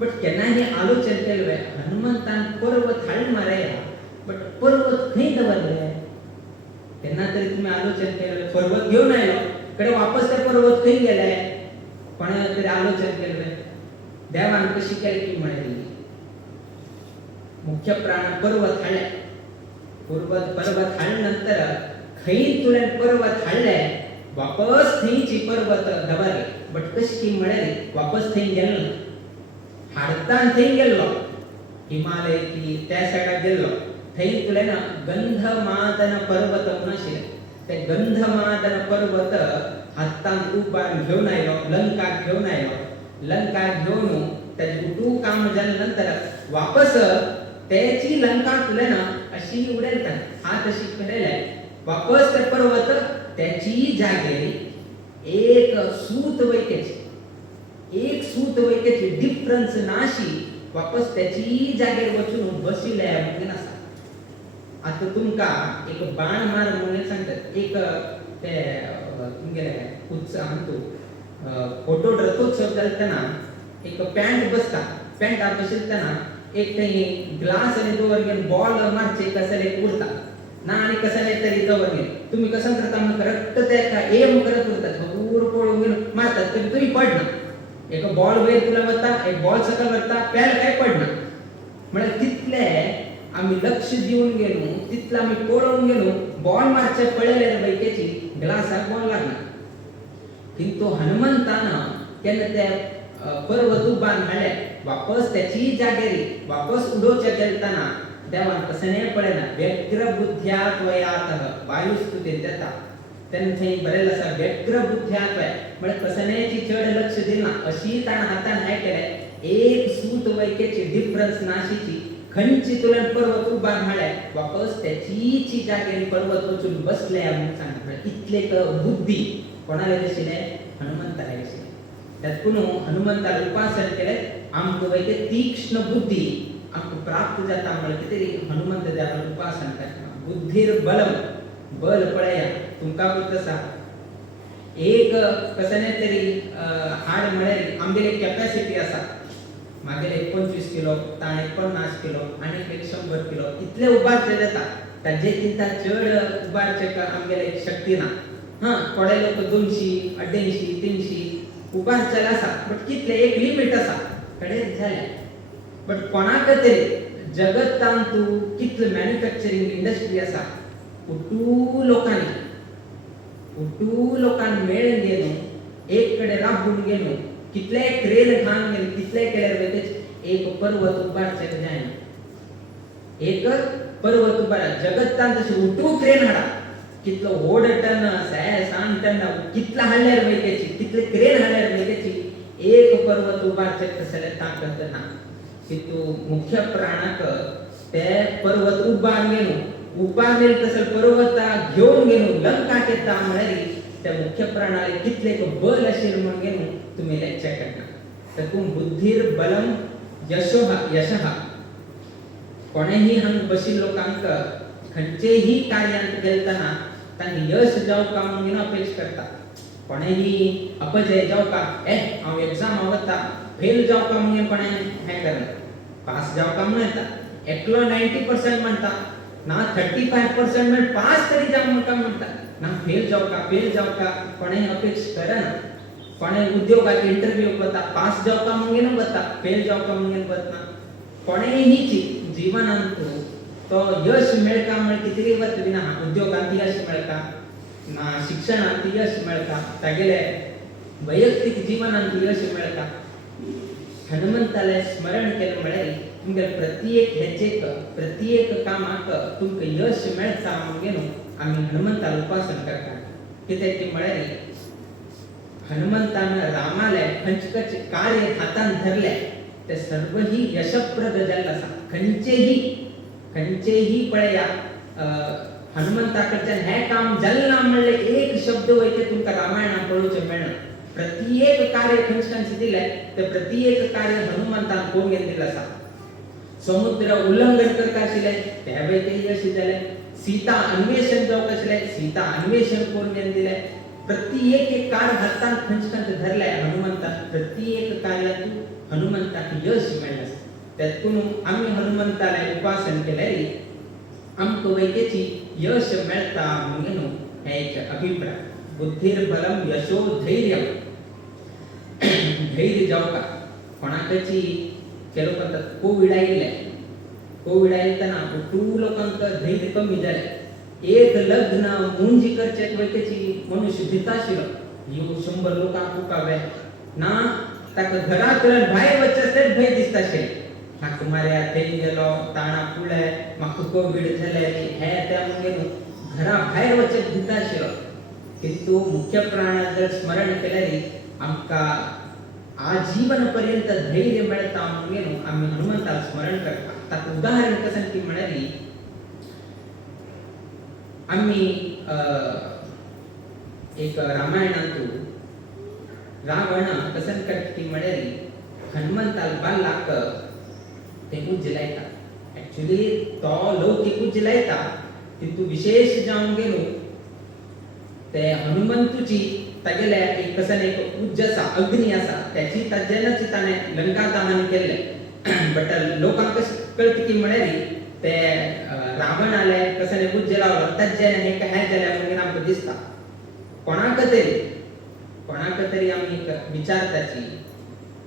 बट केन्ना हे आलोचन केलं हनुमंतान पर्वत हाड मारया बट पर्वत खंय दवरले केन्ना तरी तुम्ही आलोचन केलं पर्वत घेऊन आयलो कडे वापस ते पर्वत खंय गेलाय पण तरी आलोचन केलं देवान कशी केली की म्हणाली मुख्य प्राण पर्वत हाडले पर्वत हाडल्यानंतर खंय तुले पर्वत हाडले वापस थंयची पर्वत दवरले बट कशी की म्हणाली वापस थंय गेलो हाडतान थंय गेल्लो हिमालय की त्या साइडाक गेल्लो थंय तुले ना गंधमादन पर्वत म्हणून आशिल्ले ते गंधमादन पर्वत हातान उभार घेऊन आयलो लंका घेऊन त्याची गुटू काम झाल्यानंतर वापस त्याची लंका तुले ना अशी उडेल का हात अशी करेल वापस ते पर्वत त्याची जागेरी एक सूत वैकेची डिफरन्स नाशी वापस त्याची जागेर वचून बसिल्या म्हणजे नसा. आता तुमका एक बाण मार म्हणून सांगतात. एक ते तुमगेले उत्साह म्हणतो फोटो रथोत्सव चलताना एक पॅन्ट बसता. पॅन्ट आप बसताना एक काही ग्लास आणि तो वर्गेन बॉल मारचे कसले उरता ना आणि कसले तरी तो वर्गेन तुम्ही कसं करता मग करेक्ट ते का एम करत उरतात पूर पळून मारतात तरी तुम्ही पडना. एक बॉल वयर तुला वरता एक बॉल सकल वरता पॅल काय पडना. म्हणजे तिथले आम्ही लक्ष देऊन गेलो तिथला आम्ही पळून गेलो बॉल मारच्या पळले बैकेची ग्लासाक बॉल लागला. किंतु हनुमंतानं केन्ना त्या पर्वत उबान हाडले वापस त्याची जागेरी वापस उडोवचे गेलताना देवान कसने पळयना. व्यग्र बुद्ध्या त्वयातः वायुस्तुते देता तेन्ना थंय बरयल्लें आसा व्यग्र बुद्ध्या त्वया म्हणजे कसनेची चड लक्ष दिना. अशी ताणें हातान हें केलें एक सूत वैकेची डिफरन्स नाशीची खंयची तुलन पर्वत उबान हाडले वापस त्याची जागेरी पर्वत वचून बसले म्हणून सांगता. इतले बुद्धी कोणाला दिशिले हनुमंताला दिशिले. त्यातून हनुमंताला उपासन केले आमकां वैके तीक्ष्ण बुद्धी आमकां प्राप्त जाता. म्हणजे कितें हनुमंत देवाचें उपासन करता. बुद्धीर बलम बल पळया तुमकां पुरता आसा. एक कसने तरी हाड म्हळ्यार आमगेली कॅपॅसिटी आसा. मागेले 25 किलो ताणे 50 किलो आणि 100 किलो इतले उबारचे जाता. ताजे किंता चड उबारचे आमगेले शक्ती ना. थोडे लोक 200 150 300 उबारचे आसा बट कितले एक लिमिट आसा कडेन झाले. बट कोणाक तरी जगतान तूं कितले मॅन्युफॅक्चरिंग इंडस्ट्री आसा उटू लोकांनी मेळून गेलो एक कडे राबून गेलो कितले क्रेन घालून गेले कितले केल्यार एक पर्वत उबारचे जायना. एक पर्वत उबार जगतान तशें उटू क्रेन हाडा कितलो व्हड टन 6 टन कितला हाडल्यार वैकेची कितले क्रेन हाडल्यार वैकेची एक पर्वत उबारचे तसले ताकद ना. किंतु मुख्य प्राणाक ते पर्वत उबार गेलो उबारले तसले पर्वत घेऊन गेलो लंकाक येता म्हळ्यार त्या मुख्य प्राणाले कितले बल असेल म्हणून गेलो तुम्ही लक्षात करना. तातूंत बुद्धीर बलम यशः कोणेही हांगा बशील लोकांक खंयचेही कार्यांत गेलतना तांकां यश जावका म्हणून अपेक्षा करता. कोणेही अपजय जावका हांव एग्जाम वता फेल जावका म्हणून कोणें हें करना. पास जावका म्हणून येता एकलो 90% म्हणटा ना 35% म्हण पास तरी जावं म्हाका म्हणटा ना फेल जावका कोणें अपेक्षा करना. कोणें उद्योगाक इंटरव्यू वता पास जावका म्हणून वता फेल जावका म्हणून वतना. कोणेही जीवनांत तो यश मेळका म्हण कितेंय वत ना. उद्योगांत यश मेळका ना शिक्षणांत यश मेळका तागेले वैयक्तीक जीवनांत यश मेळका. हनुमंताले स्मरण केलें म्हळ्यार तुमगे प्रत्येक हेजेक प्रत्येक कामाक तुमकां यश मेळचा म्हणून आमी हनुमंताला उपासन करता. कित्याक की म्हळ्यार हनुमंतान रामाले खंयचे कार्य हातान धरले ते सर्व ही यशप्रद जाल्ले आसा. खंयचेही पळया हनुमंता कडच्यान हें काम जालें ना म्हणले एक शब्द वयचे तुमकां रामायणांत पळोवचें मेळना. प्रत्येक कार्य खंयचे दिलें ते प्रत्येक कार्य हनुमंतान कोण घेवन दिलें आसा. समुद्र उल्लंघन करता आशिल्लें त्या वयके यश जालें. सीता अन्वेषण जावंक आशिल्लें सीता अन्वेषण कोण घेवन दिलें. प्रत्येक कार्य हातान खंयचे धरलें हनुमंतान प्रत्येक कार्यात हनुमंताक यश मेळ्ळें आसा. त्यातून आम्ही हनुमंताला उपासन केल्यार आमकां वैकेची यश मेळटा म्हणून हे एक अभिप्राय. बुद्धीर बलम यशो धैर्य धैर्य जावका कोणाकची केलो म्हणटात कोविड आयिल्ल्याना खूब लोकांक धैर्य कमी जालें. एक लग्न मुंजी करचे वैकेची मनुष्य भिता आशिल्लो 100 लोकांक उकावे ना ताका घरांतल्यान भायर वचचे भंय दिसता आशिल्लें. म्हाका मार्या थंय गेलो ताणा फुडले म्हाका कोविड जालें हें तें म्हणून घरा भायर वचप भिता आशिल्लो. किंतु मुख्य प्राणाक जर स्मरण केल्यार आमकां आजीवन पर्यंत धैर्य मेळटा म्हणून आमी हनुमंताक स्मरण करता. ताका उदाहरण कशें की म्हळ्यार आमी एक रामायणांत रावण कसन कटकी मळेरी हनुमंताल बाल लाक ते उज्जलायता ऍक्च्युली तो लौकिक उज्जलायता तितू विशेष जाऊन गेलो ते हनुमंतुची तागेले एक कसन एक उज्ज असा अग्नी असा त्याची ताजेनच ताने लंका दहन केले बट लोकांक कळत की मळेरी ते रावण आले कसन एक उज्ज लावलो ताजेने हे काय झाले म्हणून आमकां दिसता कोणाक तरी आम्ही विचारताची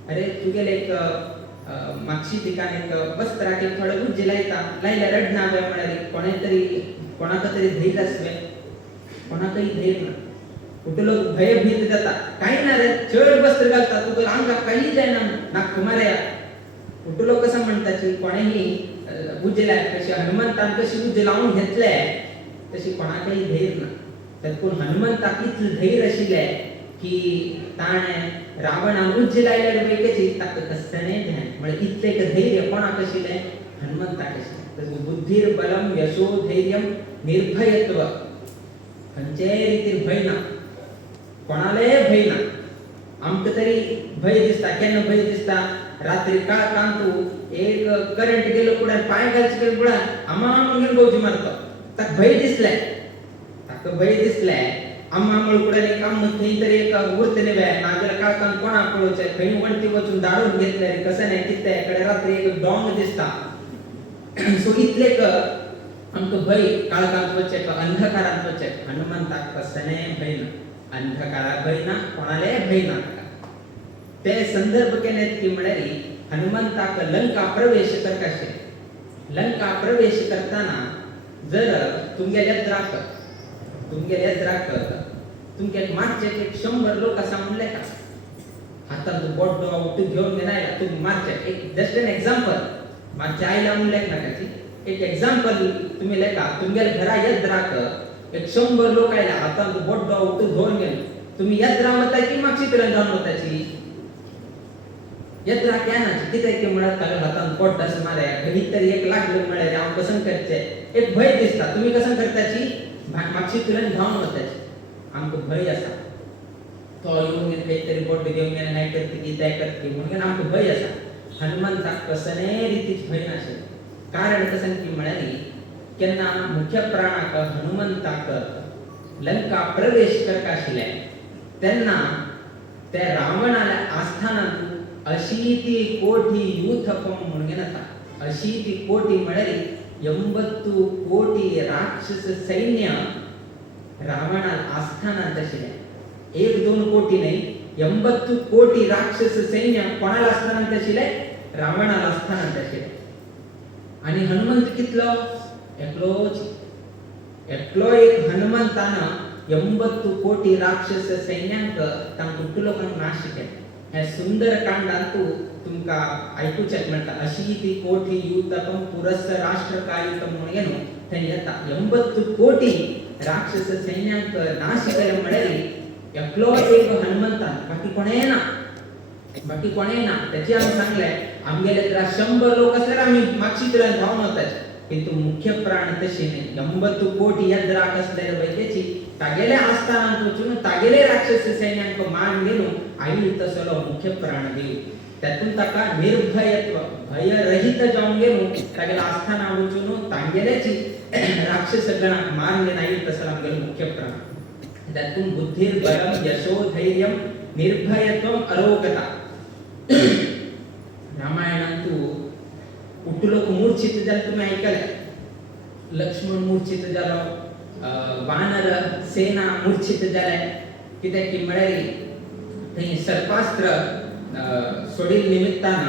अरे तुगेले एक मागची ठिकाण एक वस्त्राक एक थोडं उज्ज लायल्या रडना वे म्हणाली कोणाक तरी धैर्य असवे कोणाकही धैर्य ना कुठे लोक भयभीत जाता काही ना रे चढ वस्त्र घालता तुका अंगाक काही जायना नाक मारया कुठे लोक कसं म्हणतात की कोणीही उज्जला कशी हनुमंतान कशी उज्ज लावून घेतले तशी कोणाकही धैर्य ना त्यात कोण हनुमंताक इतलं धैर्य आशिल्ले की ताणे रावणाक उज्ज लायल्या पैकीची ताका कसने ध्यान म्हणजे इतले धैर्य कोणाक आशिल्ले हनुमंताक आशिल्ले बुद्धीर बलम यशो धैर्यम निर्भयत्व खंयचे रीतीन भय ना कोणाले भय ना आमकां तरी भय दिसता केन्ना भय दिसता रात्री काळ कांतू एक करंट गेलो पुढे पाय घालचे गेलो पुढे आम्हा म्हणून गोजी मारतो ताका भय दिसले आम्हा म्हणून पुढे एक काम थंय तरी एक उरतले वे नाजर काळ कांत कोणा पळोवचे खंय वणटी वचून दाडून घेतले कसं नाही कित्ते कडे रात्री एक डोंग दिसता सो इतले आमकां भय काळकांत वचचे अंधकारांत वचचे हनुमंताक कसने भय ना अंधकाराक भय ना कोणाले भय ना ते संदर्भ केले की म्हळ्यारी हनुमंताक लंका प्रवेश करकाशे लंका प्रवेश करताना जर तुमगेल्या द्राक तुमके मागचे एक 100 लोक असा म्हणले का हातात बोट उठ घेऊन गेला तू मागचे एक जस्ट एन एक्झाम्पल मागचे आईला म्हणले ना त्याची एक एक्झाम्पल तुम्ही लेखा तुमच्या घरा येत राहत एक 100 लोक आयला हातात बोट उठ घेऊन गेले तुम्ही येत राहता की मागची तिला जाऊन होताची येत राह क्या ना किती की म्हणत काल हातात बोट दस मारे घरी तरी एक लाख लोक मिळाले आपण कसं करते एक भय दिसता तुम्ही कसं करताची मागची तुला जाऊन होताची आमको भय असा तो येऊन काहीतरी बोट घेऊन गेला नाही करते की त्या करते म्हणून आमको भय असा हनुमंताक कसने रीतीच भय नाशे कारण कसं की म्हणाली केन्ना मुख्य प्राणाक हनुमंताक लंका प्रवेश करका आशिल्ले तेन्ना त्या रावणाला आस्थानांत 80 कोटी यूथपम म्हणून आता 80 कोटी म्हळ्यारी 80 कोटी राक्षस सैन्य रावणाला आस्थानांत आशिल्ले 1-2 कोटी नाही 80 कोटी राक्षस सैन्य कोणाला आस्थानांत आशिल्ले रावणाला आस्थानांत आशिल्ले आणि हनुमंत कितलो एकलो एक हनुमंतानं 80 कोटी राक्षस सैन्यांक तांकां कुटलोकांक नाश केले हे सुंदर कांडांतू तुमका ऐकूचेक मेळटा 80 कोटी यूथपम पुरस्स राष्ट्रकायुतम म्हणून येनो थंय येता 80 कोटी राक्षस सैन्यांक नाश केले म्हळ्यारी एकलो एक हनुमंतान बाकी कोणे ना त्याची आम्ही सांगले आमगेले तर 100 लोक असले आम्ही मागची तर धावून होतात किंतु मुख्य प्राण तशी नाही 80 कोटी यद्राक असलेले बैकेची तागेले आस्थानांत वचून तागेले राक्षस सैन्यांक मान गेलो आई तसलो मुख्य प्राण देव त्यातून ताका निर्भयत्व भयरहित जाऊन गेलो तागेले आस्थाना वचून तागेलेची राक्षस गणाक मारले नाही तसला आमगेलो मुख्य प्राण त्यातून बुद्धीर बलम यशो धैर्यम निर्भयत्वम अरोगता रामायणातू उठलोक मूर्छित जाले तुम्ही ऐकले लक्ष्मण मूर्छित जालो वानर सेना मूर्छित जाले कित्याक की म्हळ्यारी थंय सर्पास्त्र सोडील निमित्तान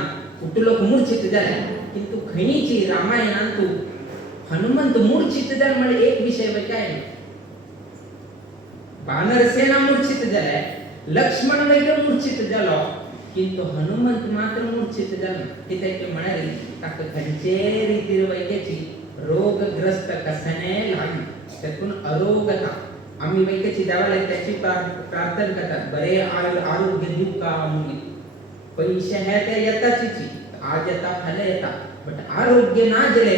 उठलोक मूर्छित जाले किंतु खंयची रामायणातू हनुमंत मूर्छित जाले म्हणजे एक विषय काय वानर सेना मूर्छित जाले लक्ष्मण वगैरे मूर्छित जालो किंतु हनुमंत मात्र मूर्छित जालो कित्याक म्हळ्यारी ताका खंयचे रीतीर वैकेची रोगग्रस्त कसने लागली त्यातून अरोगता आम्ही वैकेची देवाला त्याची प्रार्थना करतात बरे आरोग्य दिव का म्हणून पैसे हे ते येताची आज येता फाल्यां येता बट आरोग्य ना जले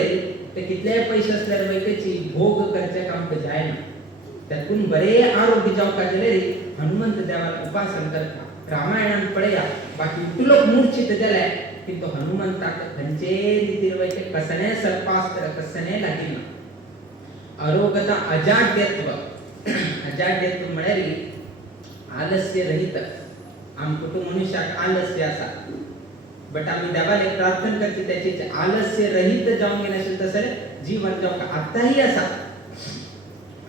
ते कितले पैसे असल्यार वैकेची भोग करचे काम जायना त्यातून बरे आरोग्य जावपाक जले हनुमंत देवाला उपासन करता रामायणान पळया बाकी तुलोक मूर्छित जाल्यार किंतु हनुमंताक खंयचे रितीर वयचे कसने सर्पास्त्र कसने लागिना. अरोगता अजाड्यत्व अजाड्यत्व म्हळ्यार आलस्य रहित. आमकां मनुष्याक आलस्य आसा बट आम्ही देवाला प्रार्थना करते त्याचे आलस्य रहित जाऊन गेल्याशिवाय तसं जीवन जावं आताही असा.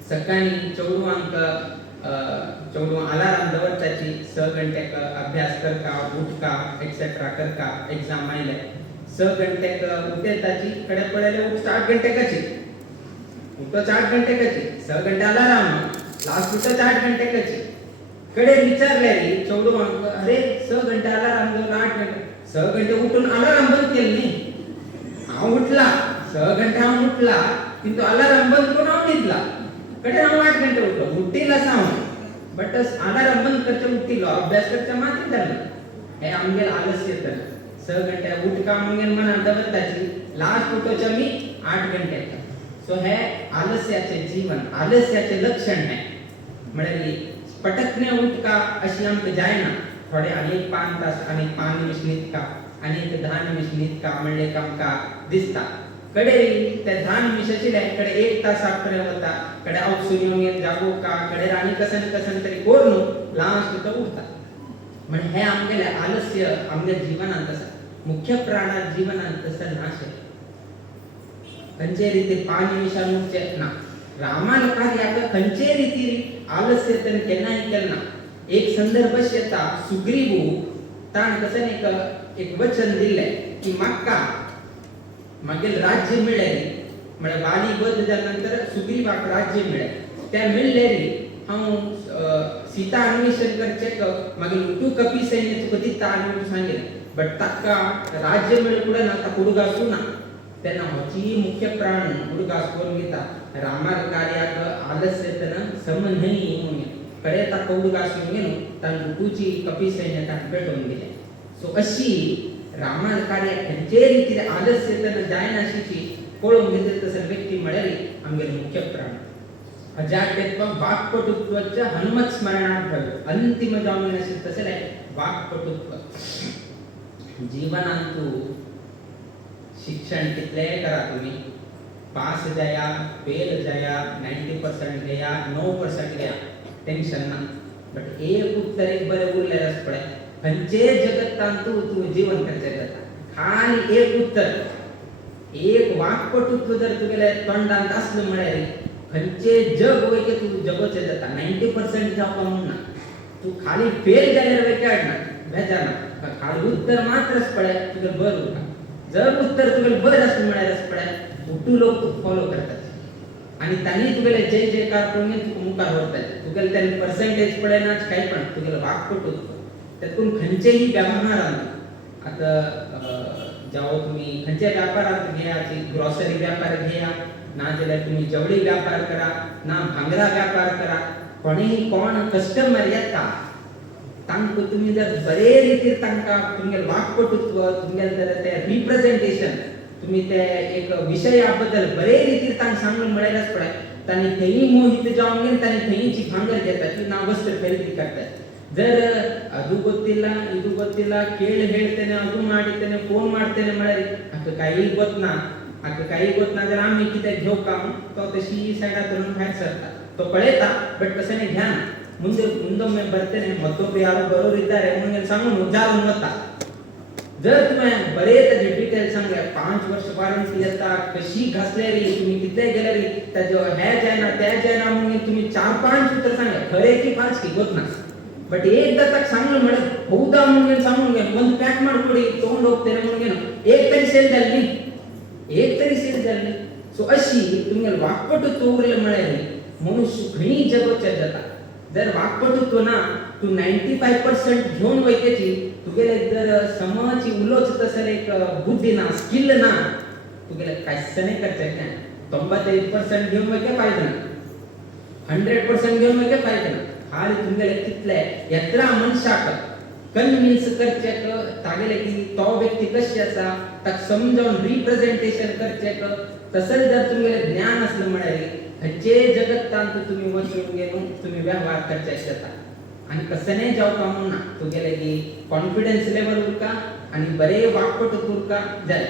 सकाळी चौडू अलार्म दवरताची 6 घंट्याक अभ्यास करका उठका एक्सेट्रा करका एग्जाम आयले 6 घंट्याक उठेताची कडे पडले उठ 8 घंट्याकाची उठो 8 घंट्याकाची 6 घंटे अलार्म लास्ट उठो 8 घंट्याकाची कडे विचारले रे चौडू अरे 6 घंटे अलार्म दवर 8 घंटे 6 घंटे उठून अलार्म बंद केले नाही. हांव उठला 6 घंटे हांव उठला किंतु अलार्म बंद करून हांव न्हिदला कडे हांव 8 घंटे उठलो उठिला हांव बट अलार्म बंद करचे उठिलो अभ्यास करचे मात्र जालो. हे आमगेर आलस्य तर 6 घंटे उठका मगेर मना दवरताची लास्ट उठोच्या मी 8 घंट्याक. सो हे आलस्याचे जीवन आलस्याचे लक्षण है म्हणजे पटकने उठका अशी आमकां जायना. थोडे अनेक 5 तास आणि 5 निमिष न्हिदका अनेक 10 निमिष न्हिदका म्हणले आमकां दिसता. कडे त्या 10 निमिष आशिल्ले कडे 1 तास आपले वता कडे सूर्योदय जागो का कडे आनी कसन तरी करून लास्ट तो उठता. म्हणजे हे आमगेले आलस्य आमच्या जीवनांत आसा. मुख्य प्राणात जीवनांत तसं नाशे खंयचे रीती 5 निमिषान उठचे ना. रामान कार्याक खंयचे रीती आलस्य त्याने केन्नाय केलें ना. एक संदर्भ येता सुग्रीव ताण कसं एक वचन दिले की म्हाका मागील राज्य मिळेल म्हणजे बाली वध जाल्यानंतर सुग्रीवाक राज्य मिळेल त्या मिळलेली हांव सीता अन्वेषण करचेक मागीर तू कपी सैन्य तुका दिता आनी सांगितलें बट ताका राज्य मिळूंक पुढे ना ताका उडगासूं ना. तेन्ना होची मुख्य प्राण उडगास करून घेता. रामार कार्याक आलस्य तेन्ना संबंध नाही म्हणून कडे ताका उडगासून घेवन तांकां तुजी कपी सैन्य ताका पेटोवन दिलें. सो अशी रामार कार्याक खंयचे रितीन आलस्य तेन्ना जायनाशिची पळोवन घेतली तसर व्यक्ती म्हळ्यार आमगेले मुख्य प्राण. अजाड्यत्व वाक्पटुत्वच हनुमत स्मरणार्थ अंतिम जावन आशिल्लें तसले वाक्पटुत्व. जीवनांतू शिक्षण कितले करा तुम्ही पास जाया फेल जाया 90% घेया 9% घेया टेंशन ना बट एक उत्तर एक बरे उरलें पडे खंयचे जगतांतू तू जीवन करचें जाता. खाली एक उत्तर एक वाक्पटुत्व जर तुगेले तोंडांत आसलें म्हळ्यार खंयचे जग वयके तू जगोचें जाता. 90% जावपा म्हणना तू खाली फेल जाल्यार वयके हाडना बेजार ना खाली उत्तर मात्रच पडे तुगे बर उरता. जर उत्तर तुगेले बर आसलें म्हळ्यार पडे उठू लोक तू फॉलो करतात आणि तांणी तुगेले जय जयकार करून तुका मुखार व्हरतात. तुगेले त्याने पर्सेंटेज पडना काही पण तुगेले वाक्पटुत्व त्यातून खंयचेही व्यवहारांत आता जेव्हा तुम्ही खंयच्या व्यापारात घेया ग्रॉसरी व्यापार घेया ना जाल्यार तुम्ही जेवढी व्यापार करा ना भांगरा व्यापार करा कोणीही कोण कस्टमर येता तांकां तुम्ही जर बरे रितीन तांकां तुमगेलें वाक्पटुत्व तुमगेलें जर ते रिप्रेझेंटेशन तुम्ही ते एक विशया बद्दल बरे रितीन तांकां सांगून म्हळ्यारच पळय तांणी थंय मोहित जावन घेवन तांणी थंयची भांगर घेतात की ना वस्त्र खरेदी करतात. जर ಅದು ಗೊತ್ತಿಲ್ಲ ಇದು ಗೊತ್ತಿಲ್ಲ ಕೇಳಿ ಹೇಳ್ತೇನೆ ಅದು ಮಾಡಿದ್ದೇನೆ ಫೋನ್ ಮಾಡ್ತೇನೆ म्हळ्यार हाका काही ಗೊತ್ತना हाका काही ಗೊತ್ತना जर आम्ही कितें घेवका तो तशी ಸೈಡಾತरून भायर सरता तो पळयता बट कसं घ्या ಮುಂದೊಮ್ಮೆ ಬರ್ತೇನೆ ಮತ್ತೊಬ್ಬರು ಯಾರೋ ಬರೋರಿದ್ದಾರೆ म्हणून सांगून जारून वता. जर तुम्ही बरे त्याचे डिटेल सांगले 5 वर्ष वारंटी येता कशी घासलेली तुम्ही कितले गेलेली त्याच्या हे जायना त्या जायना म्हणून तुम्ही 4-5 उत्तर सांगा खरे की फाल्स की ಗೊತ್ತना बट एकदा तक सांगलं म्हणत ಹೌದಾ म्हणून सांगून घे ಒಂದು ಪ್ಯಾಕ್ ಮಾಡ್ಕೊಡಿ ತಗೊಂಡು ಹೋಗ್ತೇನೆ म्हणून एक तरी सेल झाली एक तरी सेल झाली. सो अशी तुम्ही वाक्पटुत्व उरले म्हळ्यार मनुष्य खंय जगोचे जाता. जर वाक्पटुत्व ना तू 95% घेऊन वयतेची तुगेले जर समची उलोच तसले एक बुद्धी ना स्किल ना तुगेले कांयच नाही करचें. 95% घेऊन वयके पाहिजे ना 100% घेऊन वयके पाहिजे ना खाली तुमगेले कितले येत्रा मनशाक कन्विन्स करचेक तागेले की तो व्यक्ती कशी आसा ताका समजावन रिप्रेझेंटेशन करचेक तसले जर तुमगेले ज्ञान असले म्हळ्यार खंयचे जगतांत तुम्ही वचून घेवन तुम्ही व्यवहार करचेक जाता. आणि कसं नाही जाऊ का म्हणून तू गेले की कॉन्फिडन्स लेवल उरका आणि बरे वाकपट उरका जाय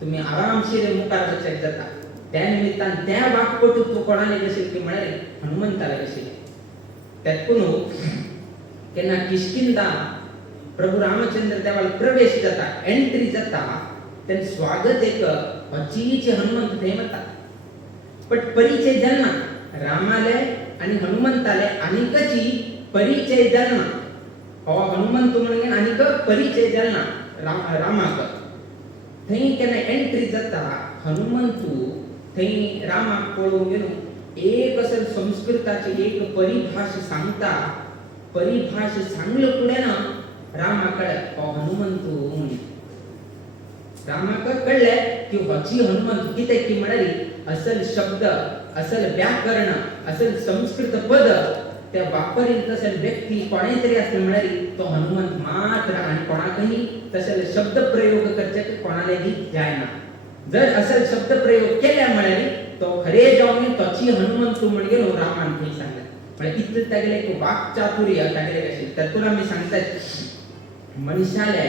तुम्ही आरामशीर मुखार बचत जाता त्या निमित्तान त्या वाकपट तू कोणाला कशी की म्हणाले हनुमंताला कशी त्यातून केन्ना किष्किंदा प्रभू रामचंद्र देवाला प्रवेश जाता एंट्री जाता त्यांचं स्वागत एक अचीचे हनुमंत थंय म्हणता पण परिचय जन्मा रामाले आणि हनुमंताले अनेकची परिचय जन्मा हो हनुमंत म्हणून अनेक परिचय जन्मा रामाक थंय केन्ना एंट्री जाता हनुमंतू थंय रामाक पळोवन गेलो एक असेल संस्कृताची एक परिभाषा सांगता परिभाषा सांगलं पुढे ना रामाकडे हनुमंतू रामाक कळले की हची हनुमंत किती की म्हणाली असल शब्द असल व्याकरण असल संस्कृत पद त्या वापरीत असेल व्यक्ती कोणीतरी असेल म्हणाली तो हनुमंत मात्र आणि कोणाकही तसेल शब्द प्रयोग करचे कोणालाही जायना जर असेल शब्द प्रयोग केल्या म्हणाली तो खरे जाऊन तोची हनुमंत म्हण गेलो रामान थंय सांगले म्हणजे इतलं तागेले एक वाक्चातुर्य तागेले कशी तर तुला मी सांगतात मनशाले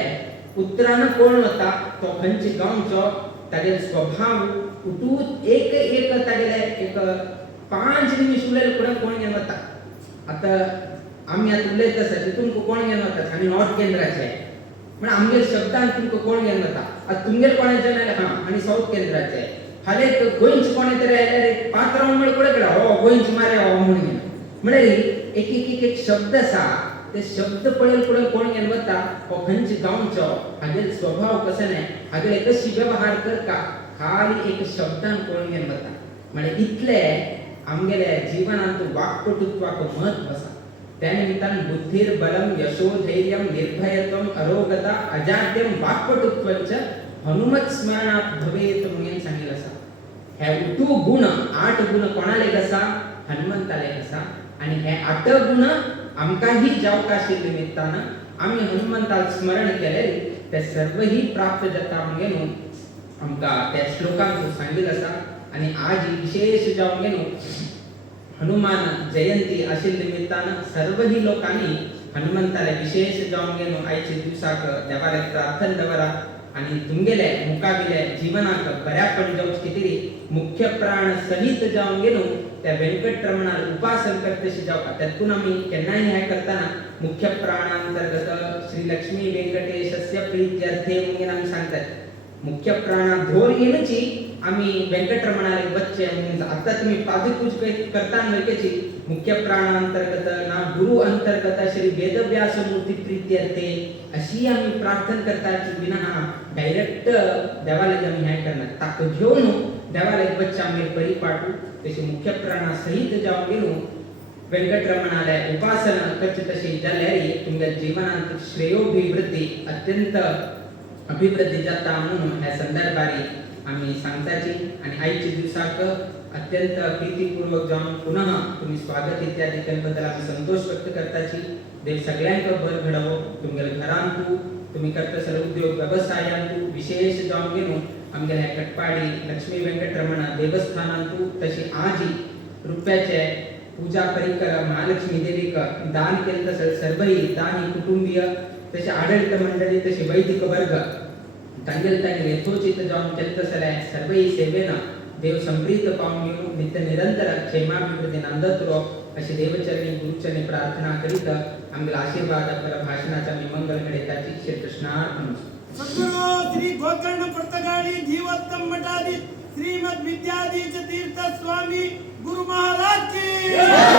उतरानं कोण होता तो खंयची गांवचो तागेले स्वभाव उठून एक एक तागेले एक 5 निमिष उलयले पुढे कोण घेऊन वता आता आम्ही आता उलयत आसा तितून कोण घेऊन वता आम्ही नॉर्थ केंद्राचे म्हणजे आमगे शब्दान तुमको कोण घेऊन वता आता तुमगेर कोणाचे नाही हा आणि साऊथ केंद्राचे हाले गोंयच कोणी तरी आयल्यार 5 राऊंड म्हण कुठे गेला हो गोंयच मारे हो म्हणून घेऊन म्हणजे एक शब्द असा ते शब्द पळेल पुढे कोण घेऊन वता हो खंयची गांवचो हागेल स्वभाव कसो नाही हागेले कशी व्यवहार करता खाली एक शब्दान कोण घेऊन वता म्हणजे इतले आमगेले जीवनांत वाक्पटुत्वाक महत्व आसा त्या निमित्तान बुद्धीर बलम यशो धैर्यम निर्भयत्वम अरोगता अजाड्यम वाक्पटुत्वच हनुमत स्मरणात भवेत म्हणून सांगितलं आसा हे 8 गुण कोणाले कसा हनुमंताले कसा आणि हे 8 गुण आमकाही जावकाशी निमित्तानं आम्ही हनुमंताला स्मरण केले ते सर्वही प्राप्त जाता म्हणून आमका त्या श्लोकांत सांगितलं आसा आणि आज विशेष जाऊन गेलो हनुमान जयंती अशी निमित्तानं सर्वही लोकांनी हनुमंताला विशेष जाऊन गेलो आयचे दिवसाक देवाला प्रार्थना दवरा आणि तुमगेले मुकाबिले जीवनाक बऱ्यापण जाऊच किती मुख्य प्राण सहित जाऊन गेलो त्या व्यंकटरमणाला उपासन करतेशी जाऊ त्यातून आम्ही केन्नाही हे करताना मुख्य प्राणांतर्गत श्री लक्ष्मी व्यंकटेशस्य प्रीत्यर्थे म्हणून आम्ही सांगतात मुख्य प्राणा धोर येणची आम्ही व्यंकटरमणाला बच्चे म्हणून आता तुम्ही पादपूज करताना वेकेची मुख्य प्राणांतर्गत ना गुरु अंतर्गत श्री वेदव्यास मूर्ती प्रीत्यर्थे अशी आम्ही प्रार्थना करता की विना डायरेक्ट देवाला आम्ही हे करणार ताक घेऊन देवाला एक बच्चा आम्ही परिपाठू तसे मुख्य प्राणा सहित जाऊन गेलो व्यंकटरमणाला उपासना करते तशी जाल्यारी तुमच्या जीवनांत श्रेयोभिवृद्धी अत्यंत अभिवृद्धी जाता म्हणून ह्या संदर्भारी आम्ही सांगताची आणि आईच्या दिवसाक अत्यंत प्रीतीपूर्वक जाऊन पुन्हा तुम्ही स्वागत इत्यादी त्याबद्दल आम्ही संतोष व्यक्त करताची देव सगळ्यांक भर घडवो तुमच्या घरांतू तुम्ही करता सर्व उद्योग व्यवसायांतू विशेष जाऊन गेलो आमच्या ह्या कटपाडी लक्ष्मी व्यंकटरमण देवस्थानांतू तशी आजी रुपयाचे पूजा परिकर महालक्ष्मी देवीक दान केलं तसं सर्वही दानी कुटुंबीय तसे आडಳಿತ मंडळी तसे वैदिक वर्ग तांगेल यथोचित जाऊन केलं तसं सर्वही सेवेनं देव संप्रीत पाहून घेऊन नित्य निरंतर क्षेमाभिवृद्धी नांदतो अशी देवचरणी गुरुचरणी प्रार्थना करीत आम्हाला आशीर्वाद कर भाषणाचा मी मंगल घडेताची श्री कृष्णार्पण सद्गुरु श्री गोकर्ण पुर्तगाळी जीवोत्तम मठाधीश श्रीमद विद्याधीश तीर्थ स्वामी गुरु महाराज की